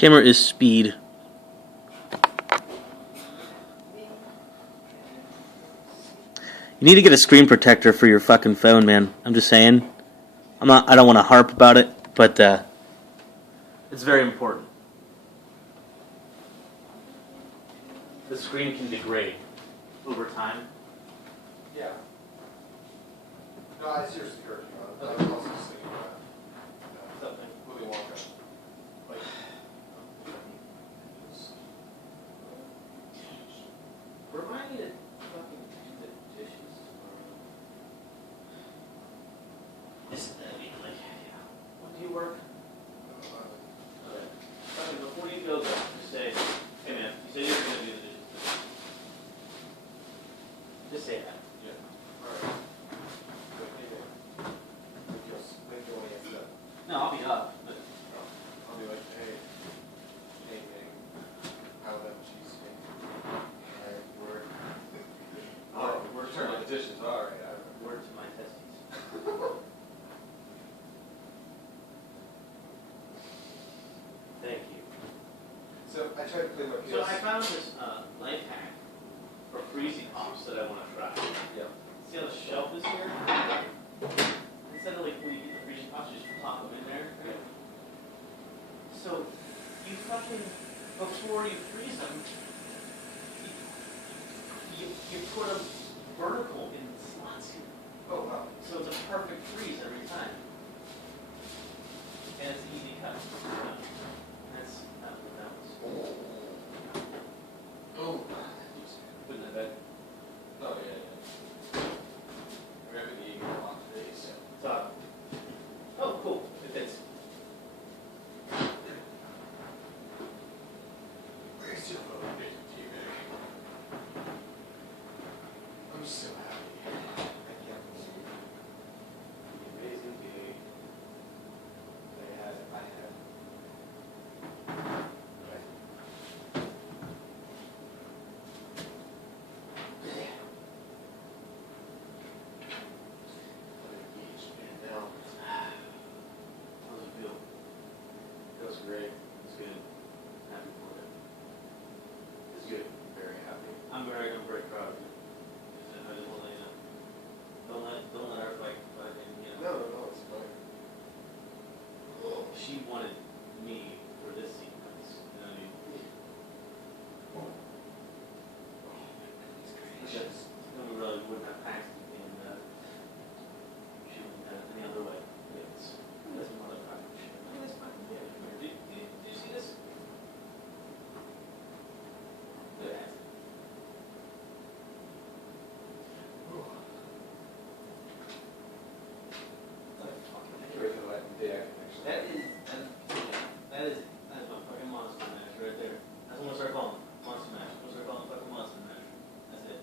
Camera is speed. You need to get a screen protector for your fucking phone, man. I'm just saying. I don't want to harp about it, but it's very important. The screen can degrade over time. Yeah. No, I seriously heard you. I was also just thinking about something. Willy Wonka. Like, Remind me to fucking do the dishes tomorrow. Isn't that like, when do you work? Okay. Before you go, just say, hey man, you said you were going to do the dishes. Just say that. yeah. Alright. Wait till we get stuff. No, I'll be up, but I'll be like, hey, gang, how about cheesecake? Alright, work. Oh, we're turning the dishes. Alright, word to my testes. Thank you. So I tried to play my PS. So I found this life hack for freezy pops that I want to try. Yeah. See how the shelf is here? Instead of like when you get the freezy pops, you just plop them in there. Yeah. So you fucking, before you freeze them, you put them vertical in the slots here. Oh, wow. So it's a perfect freeze every time. And it's easy cut. That's not what that was. Oh. Putting that back. Oh, yeah. We're having the Eagle on today, so. Top. Oh, cool. It fits. Where's your little bacon tea bag? I'm so happy. I can't believe the amazing day that I had. Now, How does it feel? feels great. It's good. Happy for it. It's good. Very happy. I'm very proud of you. I just want to let you know. Don't let her like fucking, you know. No, it's fine. She wanted me for this sequence. You know what I mean? Because we really wouldn't have Paxton in she wouldn't have it any other way. It's this motherfucker shit. Look at this fucking kid. Did you see this? Look at that. I can't wait for the day I can actually. That is my fucking monster mash right there. That's what I'm gonna start calling it. Monster mash. I'm gonna start calling it fucking monster mash. That's it.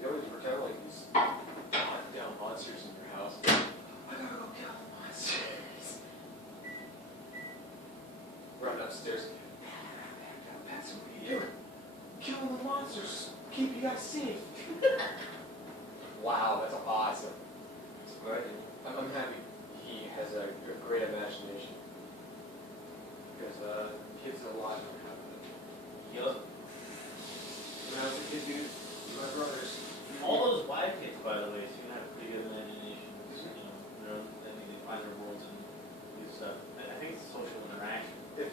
You always work out like these hunting down monsters in your house. I gotta go kill the monsters. Running upstairs. That's what we do. Killing the monsters. Keep you guys safe. Wow, that's awesome. Right. I'm happy he has a great imagination. Because kids a lot don't have it. Yup. When I was a kid, dude, my brothers. All those wife kids, by the way, seem to have pretty good imagination. You know, I think they find their worlds and do stuff. I think it's social interaction. If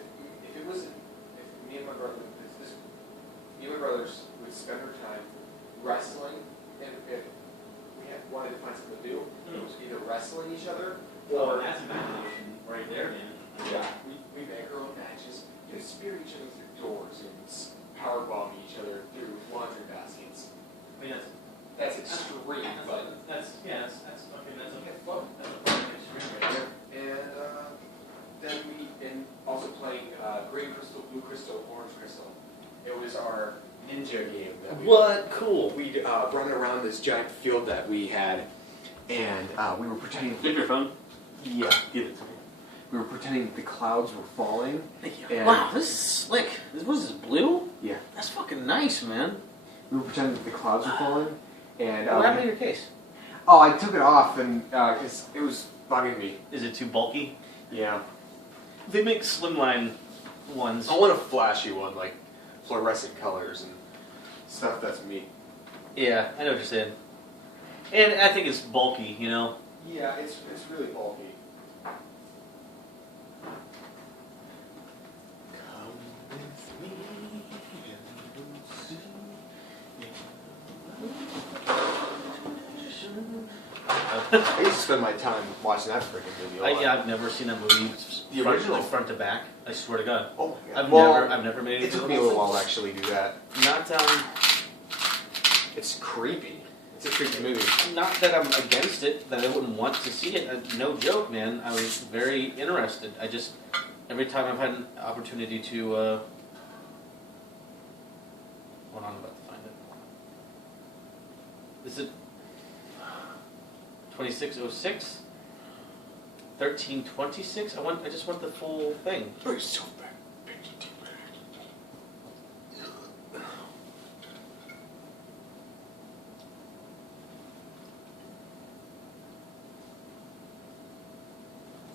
it wasn't, if me and my brother, me and my brothers would spend our time wrestling, and if we wanted to find something to do, it was either wrestling each other Oh, or that's imagination right there, man. yeah, we make our own matches, spear each other through doors and power bomb each other through laundry baskets. I mean, That's extreme, but that's fucking, that's a fun. That's a fucking extreme right there. And then and also playing green crystal, blue crystal, orange crystal. It was our ninja game. That What? Cool. We'd run around this giant field that we had, and we were pretending. Give your phone. Yeah. Give it to me. We were pretending that the clouds were falling. Thank you. And Wow, this is slick. What is this, blue? Yeah. That's fucking nice, man. We were pretending that the clouds were falling. And What happened to your case? oh, I took it off, and because it was bugging me. Is it too bulky? Yeah. They make slimline ones. I want a flashy one, like fluorescent colors and stuff that's me. Yeah, I know what you're saying. And I think it's bulky, you know? Yeah, it's really bulky. I used to spend my time watching that freaking movie. A lot. Yeah, I've never seen that movie The original? front to back. I swear to God. Oh my god. I've never made It took me a little while to actually do that. Not It's creepy. It's a creepy movie. not that I'm against it, that I wouldn't want to see it. No joke, man. I was very interested. I just every time I've had an opportunity to hold on, I'm about to find it. Is it 2606? 1326? I just want the full thing. Oh, you're so bad.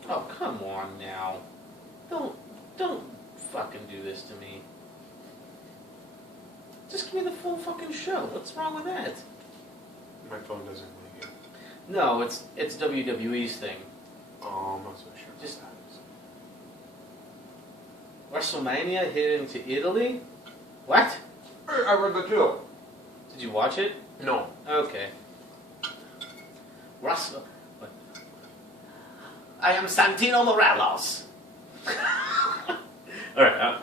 Oh, come on now. Don't fucking do this to me. Just give me the full fucking show. What's wrong with that? My phone doesn't really get. No, it's WWE's thing. Oh, I'm not so sure. Just WrestleMania hit into Italy? What? I read that too. Did you watch it? No. Okay. Russell. I am Santino Morelos. Alright,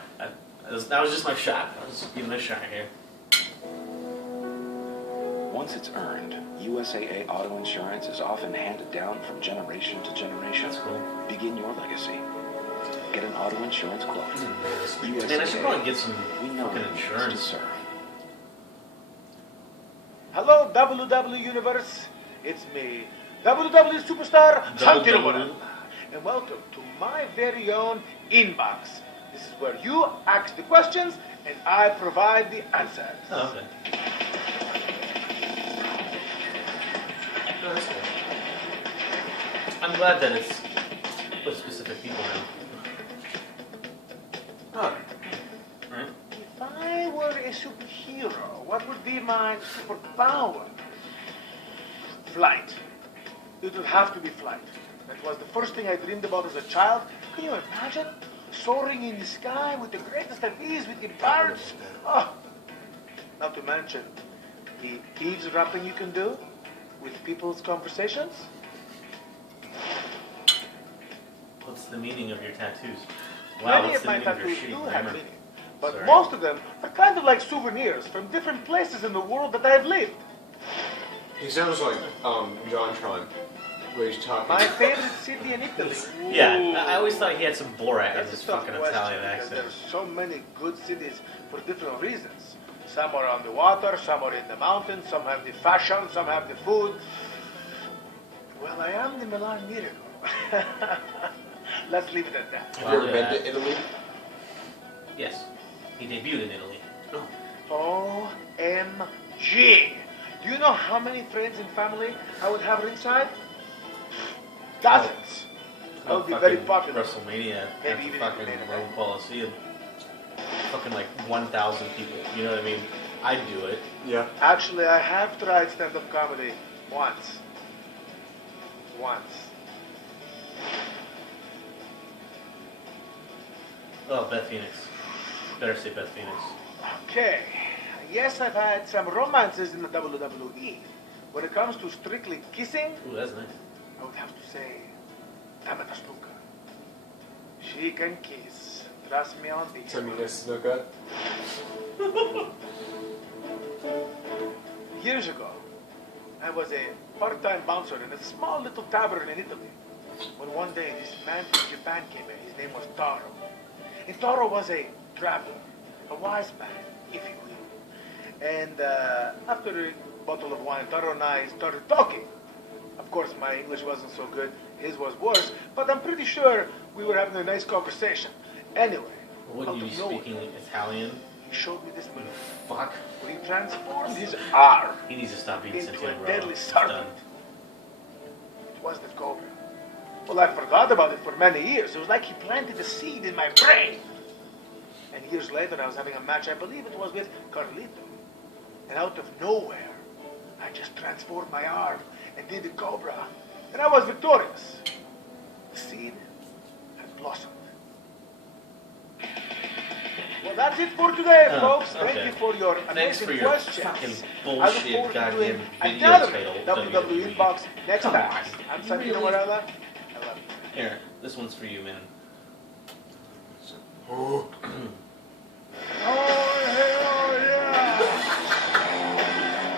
that was just my shot. I was giving it a shot here. Once it's earned, USAA Auto Insurance is often handed down from generation to generation. That's cool. Begin your legacy. Get an auto insurance quote. Man, I should probably get some We know fucking what it means to insurance. serve. Hello, WWE Universe. It's me, WWE superstar Santino Morella. And welcome to my very own inbox. This is where you ask the questions and I provide the answers. Oh, okay. No, that's cool. I'm glad that it's with specific people now. Huh. Right? If I were a superhero, what would be my superpower? Flight. It would have to be flight. That was the first thing I dreamed about as a child. Can you imagine? Soaring in the sky with the greatest of ease with the birds. Oh. Not to mention the eavesdropping you can do with people's conversations. What's the meaning of your tattoos? Wow, Many what's of the my meaning of your tattoos shitty do grammar? have meaning, but Sorry. most of them are kind of like souvenirs from different places in the world that I've lived. He sounds like JonTron, where he's talking. My favorite city in Italy. Yeah, I always thought he had some Borat in That's his a tough fucking question, Italian because accent. there's so many good cities for different reasons. Some are on the water, some are in the mountains, some have the fashion, some have the food. Well, I am the Milan Miracle. Let's leave it at that. Have you ever been to Italy? Yes, he debuted in Italy. OMG! Do you know how many friends and family I would have ringside? Dozens. I would be very Fucking popular. WrestleMania Maybe at the even fucking if they Rome Coliseum. Fucking like 1,000 people. You know what I mean? I'd do it. Yeah. Actually, I have tried stand-up comedy once. Oh, Beth Phoenix. Better say Beth Phoenix. Okay. Yes, I've had some romances in the WWE. When it comes to strictly kissing, Ooh, that's nice. I would have to say Tamata Snuka. She can kiss. Trust me on this. Tamina Snuka. Years ago, I was a part-time bouncer in a small little tavern in Italy. When one day this man from Japan came in, his name was Taro. And Taro was a traveler, a wise man, if you will. And after a bottle of wine, Taro and I started talking. Of course, my English wasn't so good, his was worse, but I'm pretty sure we were having a nice conversation. Anyway, Wouldn't you out be of nowhere, Speaking Italian? he showed me this move. Fuck. He transformed his R He needs to stop being into Santino a Morello. deadly It's serpent. done. It was the cobra. Well, I forgot about it for many years. It was like he planted a seed in my brain. And years later, I was having a match, I believe it was with Carlito. And out of nowhere, I just transformed my arm and did the Cobra. And I was victorious. The seed has blossomed. Well, that's it for today, folks. okay. Thank you for your Thanks amazing for your questions. fucking I look bullshit forward to goddamn doing video another title. WWE Inbox next Come time. on. I'm You Santino really- Varela. I love you. Here, this one's for you, man. Oh, hell yeah!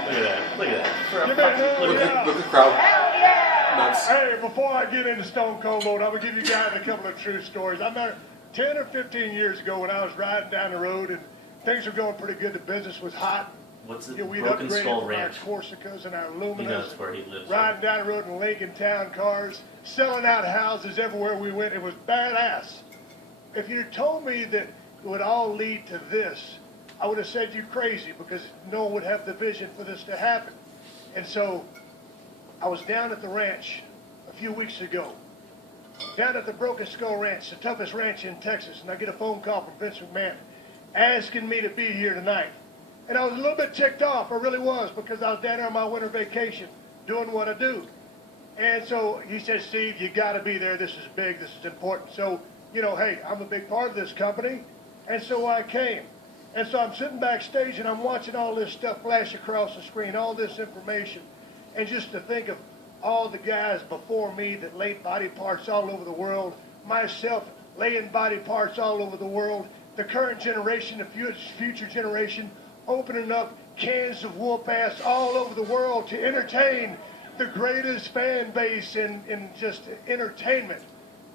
Look at that. Look at that. For a Give fucking- it hell look at yeah. that. Look at the crowd. Nuts. Hey, before I get into Stone Cold mode, I'm gonna give you guys a couple of true stories. I remember 10 or 15 years ago when I was riding down the road and things were going pretty good. The business was hot. What's the You know, we'd Broken upgraded Skull from Ranch? our Corsicas and our He Luminas. knows where he lives. Riding down the road in Lincoln Town cars, selling out houses everywhere we went. It was badass. If you'd told me that it would all lead to this, I would have said you crazy because no one would have the vision for this to happen. And so I was down at the ranch a few weeks ago, down at the Broken Skull Ranch, the toughest ranch in Texas, and I get a phone call from Vince McMahon asking me to be here tonight. And I was a little bit ticked off, I really was, because I was down there on my winter vacation doing what I do. And so he said, Steve, you got to be there. This is big. This is important. So, you know, hey, I'm a big part of this company. And so I came. And so I'm sitting backstage and I'm watching all this stuff flash across the screen, all this information. And just to think of all the guys before me that laid body parts all over the world, myself laying body parts all over the world, the current generation, the future generation, opening up cans of whoop ass all over the world to entertain the greatest fan base in just entertainment.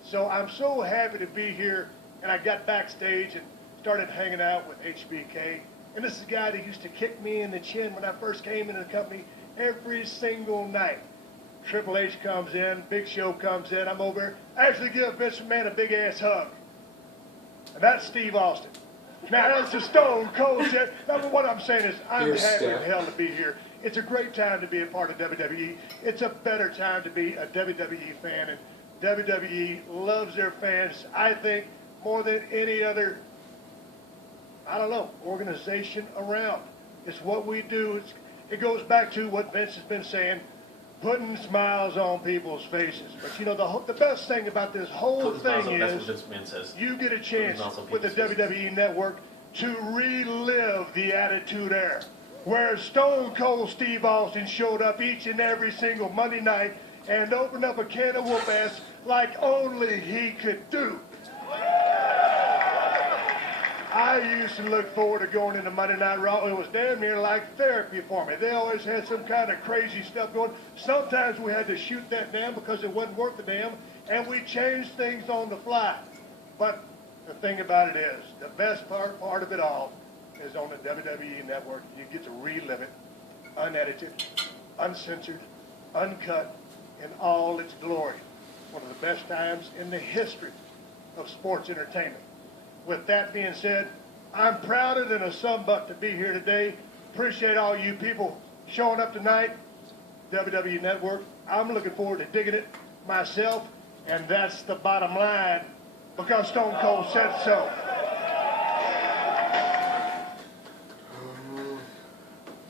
So I'm so happy to be here, and I got backstage and started hanging out with HBK. And this is a guy that used to kick me in the chin when I first came into the company every single night. Triple H comes in, Big Show comes in, I'm over. I actually give Vince McMahon a big ass hug. And that's Steve Austin. Now that's a Stone Cold shit. Now, what I'm saying is I'm Here's happy Steph. as hell to be here. It's a great time to be a part of WWE. It's a better time to be a WWE fan. And WWE loves their fans, I think, more than any other, I don't know, organization around. It's what we do. It goes back to what Vince has been saying, putting smiles on people's faces. But you know, the best thing about this whole thing That's is what Vince McMahon says. you get a chance smiles on with the people's faces. WWE Network to relive the Attitude Era, where Stone Cold Steve Austin showed up each and every single Monday night and opened up a can of whoop ass like only he could do. I used to look forward to going into Monday Night Raw. It was damn near like therapy for me. They always had some kind of crazy stuff going. Sometimes we had to shoot that damn because it wasn't worth the damn, and we changed things on the fly. But the thing about it is, the best part of it all is on the WWE Network. You get to relive it, unedited, uncensored, uncut, in all its glory. One of the best times in the history of sports entertainment. With that being said, I'm prouder than a sunbuck to be here today. Appreciate all you people showing up tonight. WWE Network, I'm looking forward to digging it myself, and that's the bottom line, because Stone Cold said so.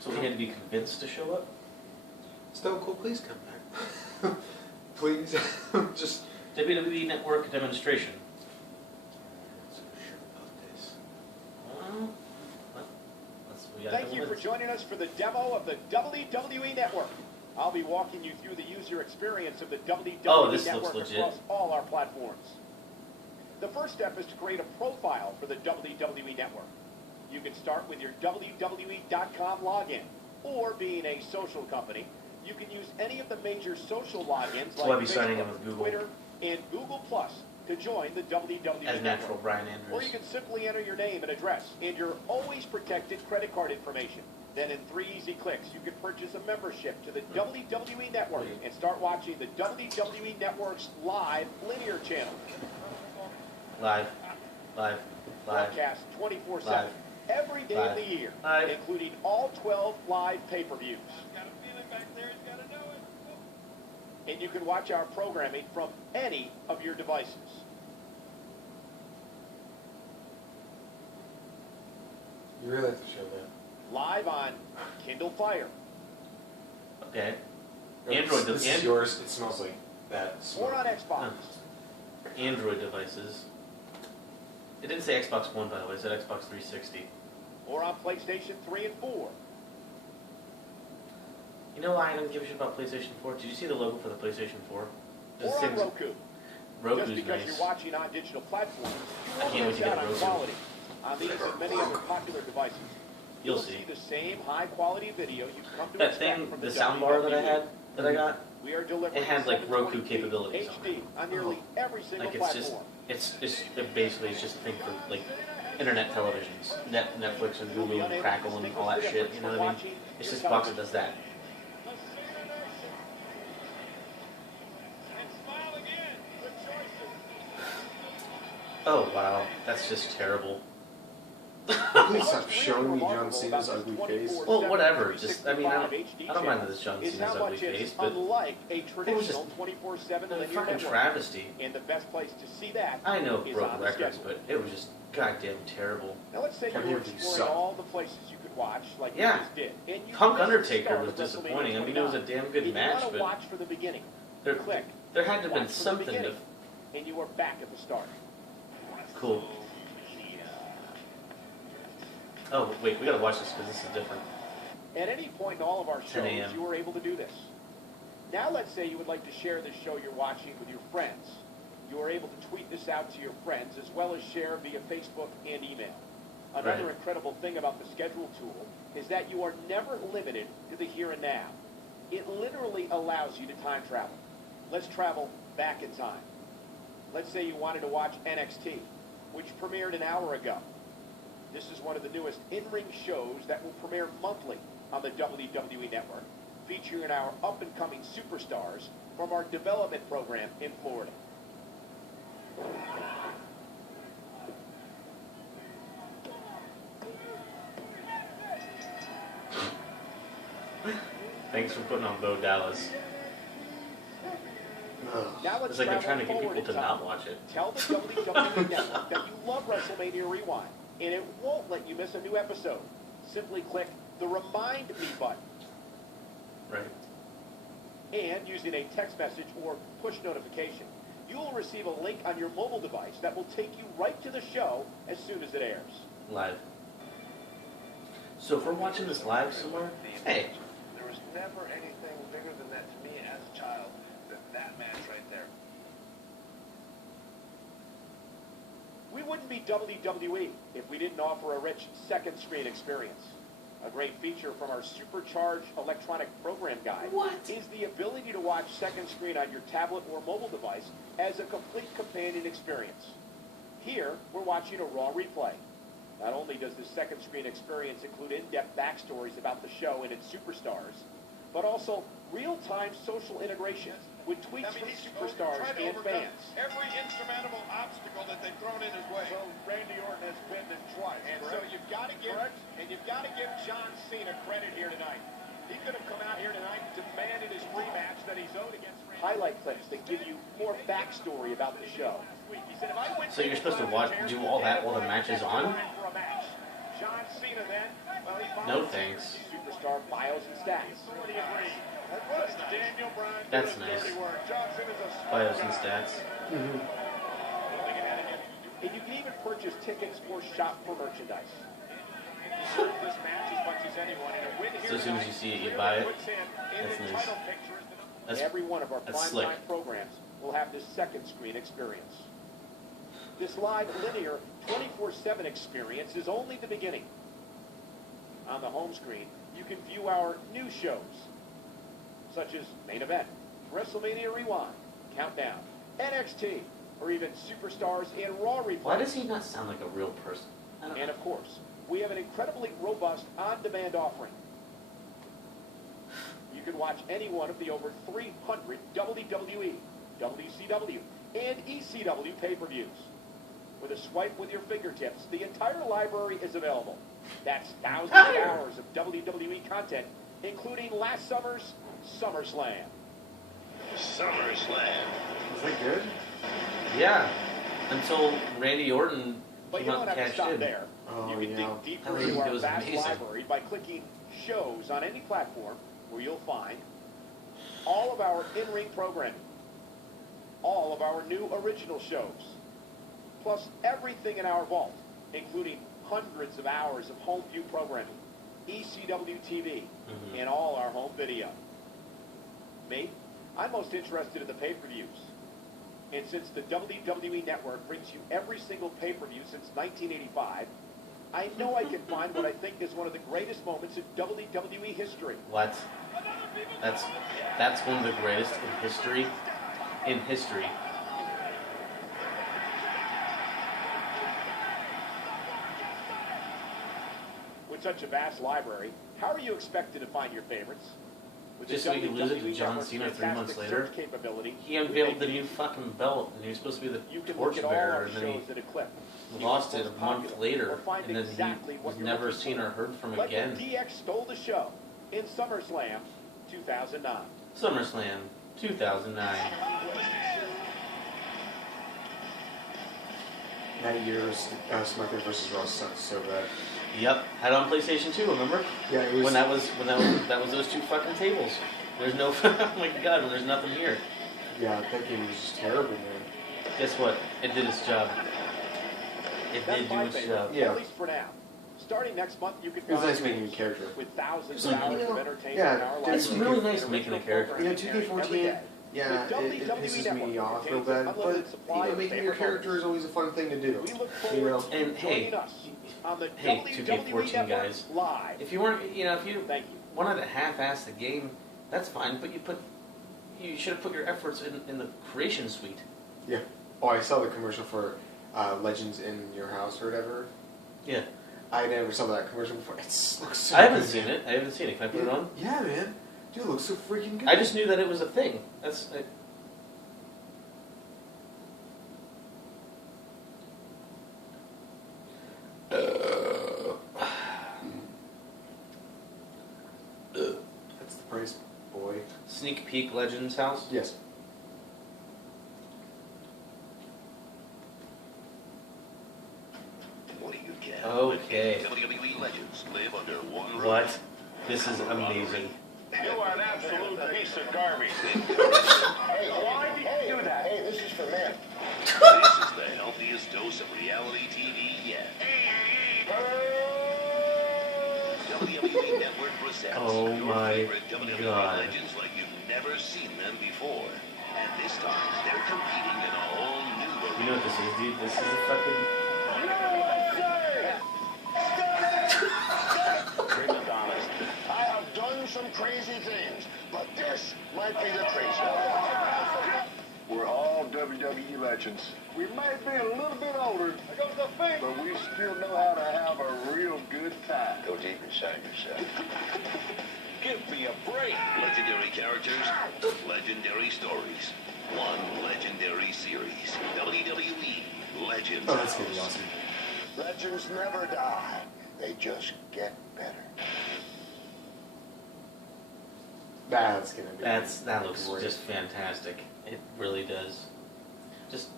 So we had to be convinced to show up? Stone Cold, please come back. Please. Just. WWE Network demonstration. Well, we got a Thank couple you for minutes. joining us for the demo of the WWE Network. I'll be walking you through the user experience of the WWE this Network looks legit. across all our platforms. The first step is to create a profile for the WWE Network. You can start with your WWE.com login, or being a social company, you can use any of the major social logins So I'll like be signing in Facebook, with Google. Twitter, and Google Plus to join the WWE As Network. natural Brian Or Andrews. you can simply enter your name and address and your always protected credit card information. Then in 3 easy clicks, you can purchase a membership to the WWE Network and start watching the WWE Network's live linear channel. Live. Broadcast 24/7 Live. every day Live. of the year, Live. including all 12 live pay-per-views. And you can watch our programming from any of your devices. You really have to show that. Live on Kindle Fire. Okay. Oh, Android This is yours. It smells like that. Or Smoke. on Xbox. Android devices. It didn't say Xbox One, by the way. It said Xbox 360. Or on PlayStation 3 and 4. You know why I don't give a shit about PlayStation 4? Did you see the logo for the PlayStation 4? Does it Or say on Roku. Roku's Just because nice. you're watching on digital platforms, I you can't won't wait to miss get out on Roku. quality. On these and many other popular devices, You'll see. the same high-quality video you've come to That expect thing, from the the soundbar that I WWE. had, that I got, We are delivering it had, like, Roku 720p capabilities on HD on nearly every single like it's just, platform. it basically it's just a thing for like internet televisions, Netflix and You'll be Hulu and unable to Crackle and all that distinguish the shit. difference You know from what I mean? watching It's your just box that television. does that. Oh wow, that's just terrible. Please stop showing me John Cena's ugly face. Well, whatever. Just I mean, I don't mind this John is Cena's how ugly much it's face, but unlike a was traditional just 24/7 a linear fucking network. travesty. And the best place to see that I know it is broke on the records, schedule. but it was just goddamn terrible. Now let's say Come you were here, you exploring suck. all the places you could watch, like Yeah. you just did. And you Punk missed the Undertaker start was of WrestleMania disappointing. I mean, it was a 29. damn good If match, you want to but watch for the beginning, there, click, there had to have been watch from the something to. beginning, and you are back at the start. Cool. Oh wait, we gotta watch this because this is different. At any point in all of our 10 shows, a.m. you were able to do this. Now let's say you would like to share this show you're watching with your friends. You are able to tweet this out to your friends as well as share via Facebook and email. Another Right. incredible thing about the schedule tool is that you are never limited to the here and now. It literally allows you to time travel. Let's travel back in time. Let's say you wanted to watch NXT, which premiered an hour ago. This is one of the newest in-ring shows that will premiere monthly on the WWE Network, featuring our up-and-coming superstars from our development program in Florida. Thanks for putting on Bo Dallas. Now let's It's like they're trying to get travel people to forward in not time. watch it. Tell the WWE Network that you love WrestleMania Rewind, and it won't let you miss a new episode. Simply click the Remind Me button, Right. and using a text message or push notification, you will receive a link on your mobile device that will take you right to the show as soon as it airs. Live. So if we're watching this live somewhere, hey, There was never anything bigger than that to me as a child than that match right there. We wouldn't be WWE if we didn't offer a rich second screen experience. A great feature from our supercharged electronic program guide is the ability to watch second screen on your tablet or mobile device as a complete companion experience. Here, we're watching a Raw replay. Not only does the second screen experience include in-depth backstories about the show and its superstars, but also real-time social integration with tweets from superstars and fans. Every insurmountable obstacle that they've thrown in his way. So Randy Orton has pinned him twice, And so correct? you've got to give John Cena credit here tonight. He could have come out here tonight and demanded his rematch that he's owed against Randy. Highlight clips that give you more backstory about the show. He said, if I win so you're supposed to watch, do all that while the match is on? John Cena then, well, he No follows thanks. superstar bios and stats. That's Daniel Bryan That's doing nice. dirty work. Johnson is a smart Bios and guy. stats. And you can even purchase tickets or shop for merchandise. Serve this match as much as anyone, and a win here So as soon as you see it, you buy it. That's nice. That's, Every one of our that's primetime slick. programs will have this second screen experience. This live linear 24/7 experience is only the beginning. On the home screen, you can view our new shows, such as Main Event, WrestleMania Rewind, Countdown, NXT, or even Superstars and Raw replays. Why does he not sound like a real person? I don't And know. of course, we have an incredibly robust on-demand offering. You can watch any one of the over 300 WWE, WCW, and ECW pay-per-views. With a swipe with your fingertips, the entire library is available. That's thousands of hours of WWE content, including last summer's SummerSlam. SummerSlam. Is that good? Yeah, until Randy Orton But you came out don't and have to cashed stop in. there. Oh, You can yeah. dig deeper That into was- it our was vast amazing. library by clicking Shows on any platform where you'll find all of our in-ring programming, all of our new original shows, plus everything in our vault, including hundreds of hours of home view programming, ECW TV, Mhm. and all our home video. Me, I'm most interested in the pay-per-views. And since the WWE Network brings you every single pay-per-view since 1985, I know I can find what I think is one of the greatest moments in WWE history. What? That's one of the greatest in history. In history. With such a vast library, how are you expected to find your favorites? With Just the so you could lose it to WWE John Network's Cena 3 months fantastic later. search capability, He unveiled the new fucking belt, and he was supposed to be the you can look at all torchbearer, our and then shows that a clip. he lost it a month Or later, find and then exactly he what was you're never looking seen for. or heard from Like when again. DX stole the show in SummerSlam 2009. SummerSlam 2009. That year's SmackDown vs. Raw sucked so bad. Yep, had it on PlayStation 2. Remember? Yeah, it was. When that was those two fucking tables. There's no oh my god, when there's nothing here. Yeah, that game was just terrible, man. Guess what? It did its job. It That's did do my its favorite, job. Yeah. at least for now. Starting next month, you can It was find nice making a character. with thousands So, of hours you know, of entertainment yeah, in our it's library really nice and making a original character. programming You know, airing every 2K14, day. yeah, The it WWE pisses Network me off real contains bad, an but unlimited supply of making your favorite character moments. is always a fun thing to do. We look You know, forward And to hey, joining us on the hey, WWE 2K14 Network guys. Live. If you weren't, if you Thank you. wanted to half-ass the game, that's fine. But you should have put your efforts in the creation suite. Yeah. Oh, I saw the commercial for Legends in Your House or whatever. Yeah. I never saw that commercial before. It looks so I haven't good. seen it. Can I put it on? Yeah, man. Dude, it looks so freaking good. I just knew that it was a thing. That's. That's the price, boy. Sneak peek Legends House. Yes. What do you get? Okay. WWE legends live under one roof. What? This is amazing. You are an absolute piece of garbage. Hey, why did you do that? Hey, this is for men. This is the healthiest dose of reality TV yet. WWE Network presents Oh your my favorite WWE God. legends like you've never seen them before. And this time, they're competing in a whole new arena. You know what this is, dude? This is a fucking. Prima honest. I have done some crazy things, but this might be the craziest. We're all WWE legends. We might be a little bit older, but we still know how to have a real good time. Go deep inside yourself. Give me a break. Legendary characters, legendary stories. One legendary series. WWE Legends. Oh, that's gonna be House. awesome. Legends never die. They just get better. That's gonna be. That looks great. just fantastic. It really does. Just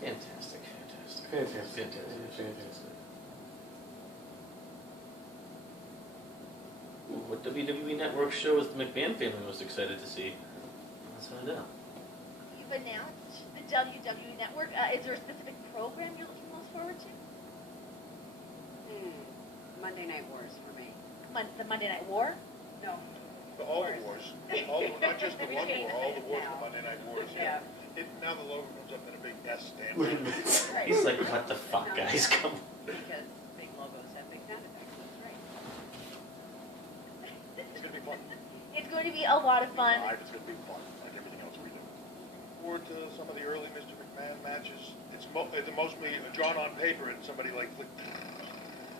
fantastic. Fantastic. Fantastic. Fantastic. Ooh, what WWE Network show is the McMahon family most excited to see? Let's find out. You've announced the WWE Network. Is there a specific program you're looking most forward to? Monday Night Wars for me. The Monday Night War? No. All the wars. Not just the We one changed war, all it the wars, now. the Monday Night Wars. Yeah. Now the logo comes up in a big S stamp. Look at this. Right. He's like, what the fuck, guys? Come on. Because big logos have big sound effects. That's right. It's gonna be fun. It's going to be a lot of fun. Live, it's gonna be fun, like everything else we do. Forward to some of the early Mr. McMahon matches. It's mostly drawn on paper and somebody like when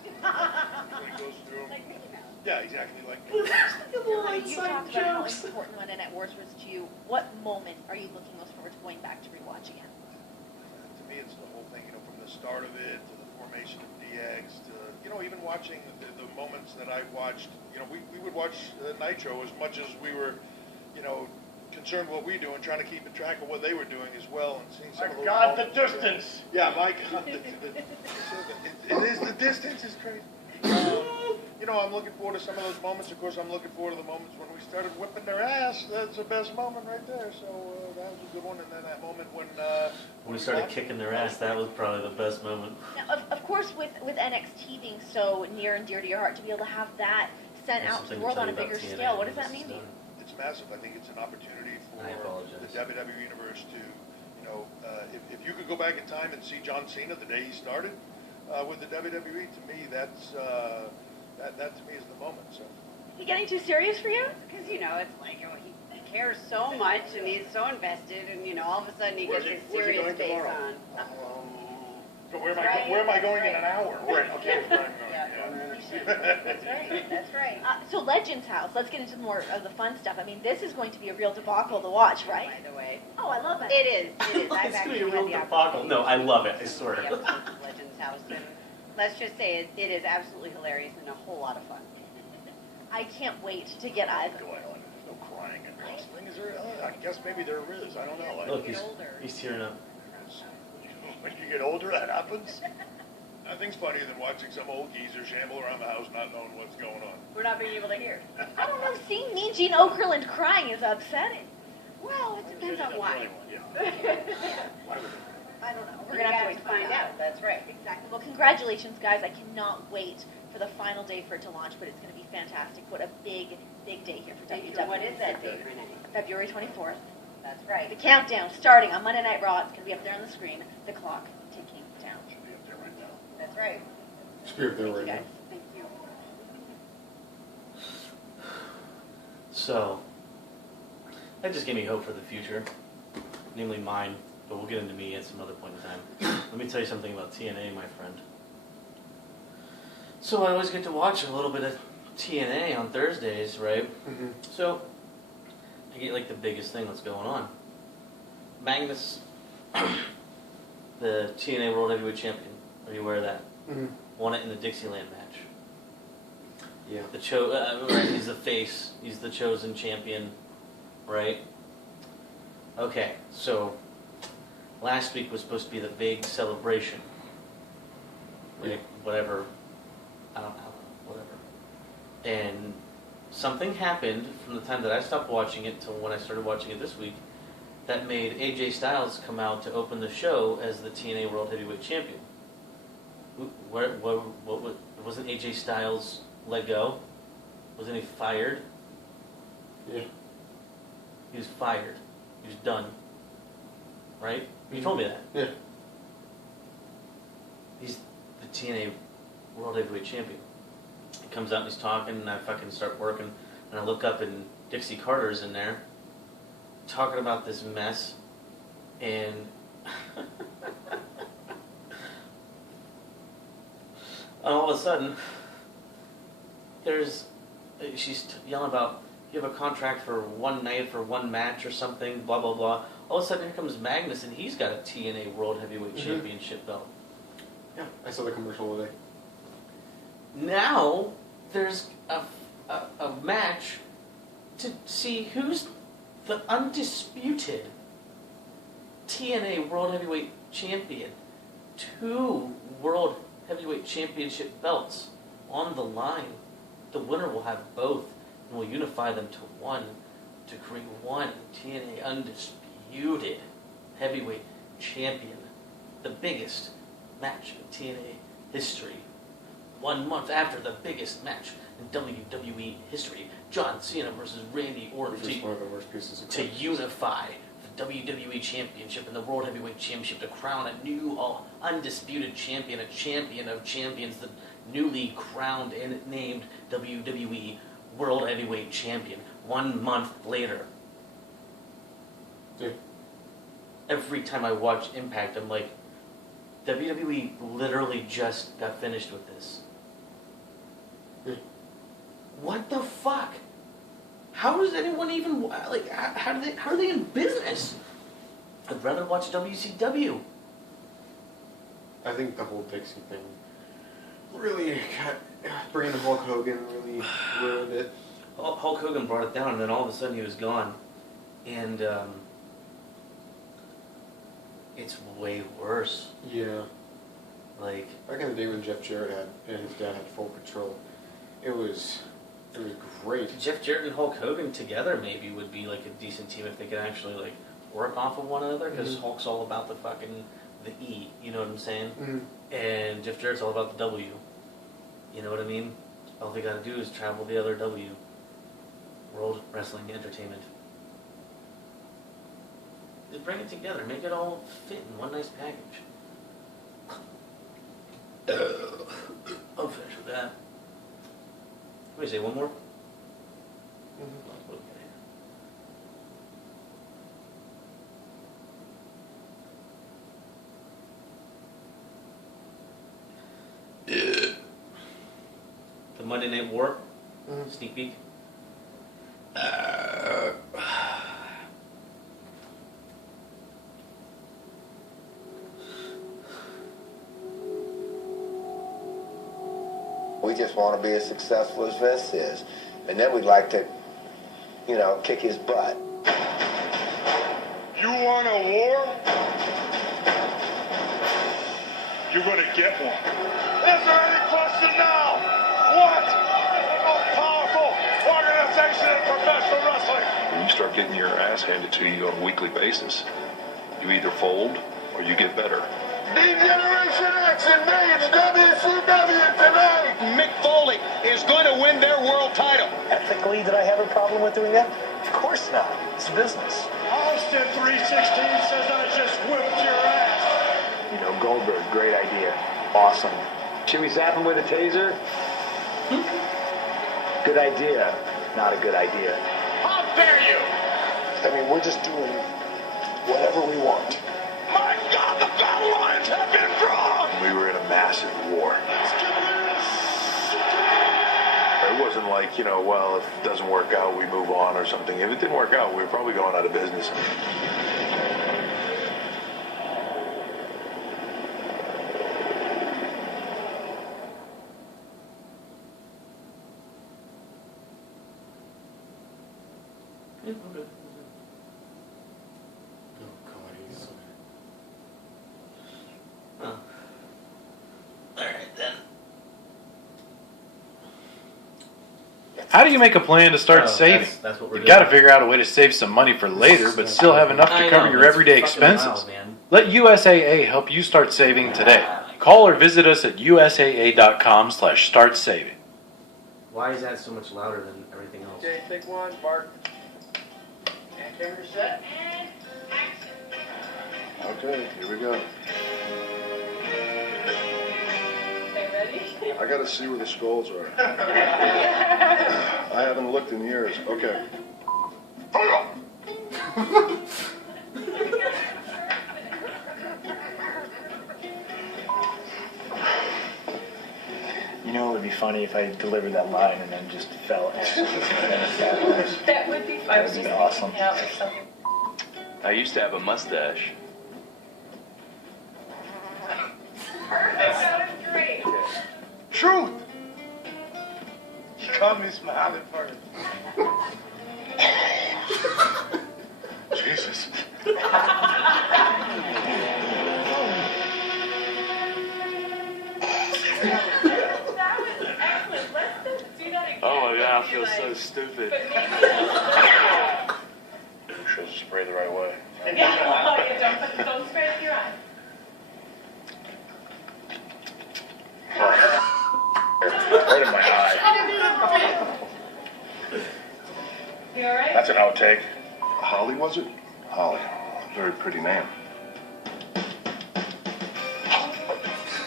he goes through 'em. Like Mickey Mouse. Yeah, exactly like. You talked about how important Monday Night Wars was to you. What moment are you looking most forward to going back to rewatching it? To me, it's the whole thing, from the start of it to the formation of DX to, even watching the moments that I watched. We would watch Nitro as much as we were, concerned with what we do and trying to keep track of what they were doing as well and seeing some of those. God, the moments. distance. Yeah, my God, it is, the distance is crazy. You know, I'm looking forward to some of those moments. Of course, I'm looking forward to the moments when we started whipping their ass. That's the best moment right there. So that was a good one. And then that moment when When we started kicking their ass, that was probably the best moment. Now, of course, with NXT being so near and dear to your heart, to be able to have that sent There's out to the something world tell on a you about bigger TNA scale, what when does that this mean is to you? done. it's massive. I think it's an opportunity for I apologize. the WWE Universe to, you know, if you could go back in time and see John Cena the day he started with the WWE, to me, that's that to me is the moment. So. He getting too serious for you? Because, you know, it's like, oh, he cares so much and he's so invested and, you know, all of a sudden he gets his serious face on. Where am I going in an hour? Right, okay. That's right, that's right. So Legends House, let's get into more of the fun stuff. I mean, this is going to be a real debacle to watch, right? By the way. Oh, I love it. It is. I've It's gonna actually be a real had the debacle. opportunity No, I love it. I to swear. see episodes of Legends House, and let's just say it is absolutely hilarious and a whole lot of fun. I can't wait to get either. There's no crying in wrestling, is there? I guess maybe there is. I don't know. Look, he's tearing up. When you get older, that happens. Nothing's funnier than watching some old geezer shamble around the house not knowing what's going on. We're not being able to hear. I don't know, seeing Mean Gene Okerlund crying is upsetting. Well, it depends on why. I don't know. We're going to have to find out. That's right. Exactly. Well, congratulations, guys. I cannot wait for the final day for it to launch, but it's going to be fantastic. What a big, big day here for WWE. What is that date, Renee? February 24th. That's right. The countdown starting on Monday Night Raw. It's going to be up there on the screen. The clock ticking down. Should be up there right now. That's right. Spirit there Thank you, right now. guys. Thank you. So, that just gave me hope for the future, namely mine, but we'll get into me at some other point in time. Let me tell you something about TNA, my friend. So I always get to watch a little bit of TNA on Thursdays, right? Mm-hmm. So, I get like the biggest thing that's going on. Magnus, the TNA World Heavyweight Champion, are you aware of that? Mm-hmm. Won it in the Dixieland match. Yeah. Right, he's the face. He's the chosen champion, right? Okay, so last week was supposed to be the big celebration. Right? Whatever. I don't know. Whatever. And something happened from the time that I stopped watching it till when I started watching it this week that made AJ Styles come out to open the show as the TNA World Heavyweight Champion. Wasn't AJ Styles let go? Wasn't he fired? Yeah. He was fired. He was done. Right? You told me that. Yeah. He's the TNA World Heavyweight Champion. He comes out and he's talking, and I fucking start working, and I look up, and Dixie Carter's in there, talking about this mess, and all of a sudden, she's yelling about, you have a contract for one night, for one match or something, blah, blah, blah. All of a sudden, here comes Magnus, and he's got a TNA World Heavyweight Mm-hmm. Championship belt. Yeah. I saw the commercial today. Now, there's a match to see who's the undisputed TNA World Heavyweight Champion. 2 World Heavyweight Championship belts on the line. The winner will have both, and will unify them to one to create one TNA Undisputed Heavyweight Champion. The biggest match in TNA history. 1 month after the biggest match in WWE history, John Cena versus Randy Orton Which is one of the worst pieces of to crap. unify the WWE Championship and the World Heavyweight Championship to crown a new undisputed champion, a champion of champions, the newly crowned and named WWE World Heavyweight Champion 1 month later. Yeah. Every time I watch Impact, I'm like, WWE literally just got finished with this. Yeah. What the fuck? How does anyone even like? How are they in business? I'd rather watch WCW. I think the whole Dixie thing really bringing Hulk Hogan really ruined it. Hulk Hogan brought it down, and then all of a sudden he was gone. And it's way worse. Yeah. Like, Back in the day when Jeff Jarrett and his dad had full control, it was great. Jeff Jarrett and Hulk Hogan together maybe would be like a decent team if they could actually like work off of one another, because Hulk's all about the E, you know what I'm saying? And Jeff Jarrett's all about the W, you know what I mean? All they gotta do is travel the other W. World Wrestling Entertainment. Just bring it together, make it all fit in one nice package. I'm finished with that. What do you say, one more? The Monday Night War, sneak peek. We just want to be as successful as Vince is. And then we'd like to, you know, kick his butt. You want a war? You're gonna get one. Is there any question now? What the most powerful organization in professional wrestling? When you start getting your ass handed to you on a weekly basis, you either fold or you get better. D-Generation X invades WCW tonight! Mick Foley is going to win their world title. Ethically, did I have a problem with doing that? Of course not. It's business. Austin 316 says I just whipped your ass. You know, Goldberg, great idea. Awesome. Should we zap him with a taser? Good idea. Not a good idea. How dare you! I mean, we're just doing whatever we want. My God, the battle lines have been drawn! We were in a massive war. It wasn't like, you know, well, if it doesn't work out, we move on or something. If it didn't work out, we were probably going out of business. How do you make a plan to start saving? That's what we're You've got to doing. figure out a way to save some money for later, but still have enough to I cover know, your that's everyday fucking expenses. wild, man. Let USAA help you start saving today. Call or visit us at usaa.com/start saving. Why is that so much louder than everything else? Okay, take one, Bart. And camera set. Okay, here we go. Okay, ready? I gotta see where the skulls are. I haven't looked in years. Okay. You know, it would be funny if I delivered that line and then just fell into That would be fun. That would be awesome. Yeah, or something. I used to have a mustache. Perfect. That was great. Truth! He caught me smiling first. Jesus. That was excellent. Let's do that again. Oh my god, I feel Like- so stupid. But maybe Should spray the right way. yeah, don't spray it in your eye. Right in my eye. You all right? That's an outtake. Holly, was it? Holly. Very pretty name.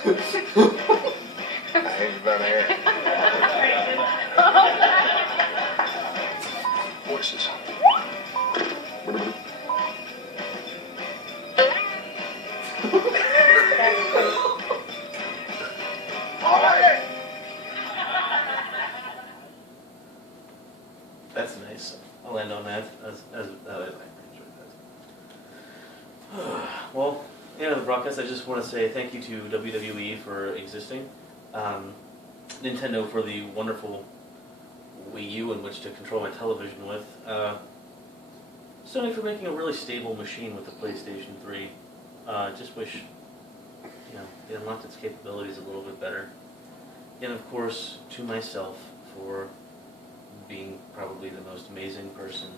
I hate that hair. Voices. That's nice. I'll end on that. I enjoyed that. Well, the broadcast, I just want to say thank you to WWE for existing, Nintendo for the wonderful Wii U in which to control my television with, Sony for making a really stable machine with the PlayStation 3. Just wish, they unlocked its capabilities a little bit better. And of course, to myself for being probably the most amazing person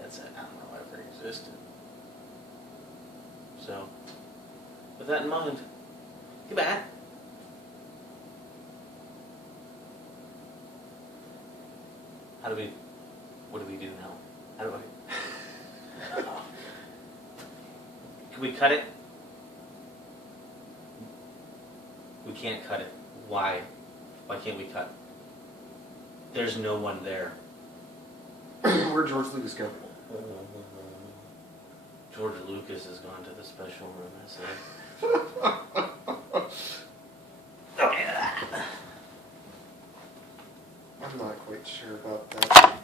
that's, ever existed. So, with that in mind, goodbye. What do we do now? How do I? Can we cut it? We can't cut it. Why? Why can't we cut? There's no one there. Where'd George Lucas go? George Lucas has gone to the special room, I say. I'm not quite sure about that.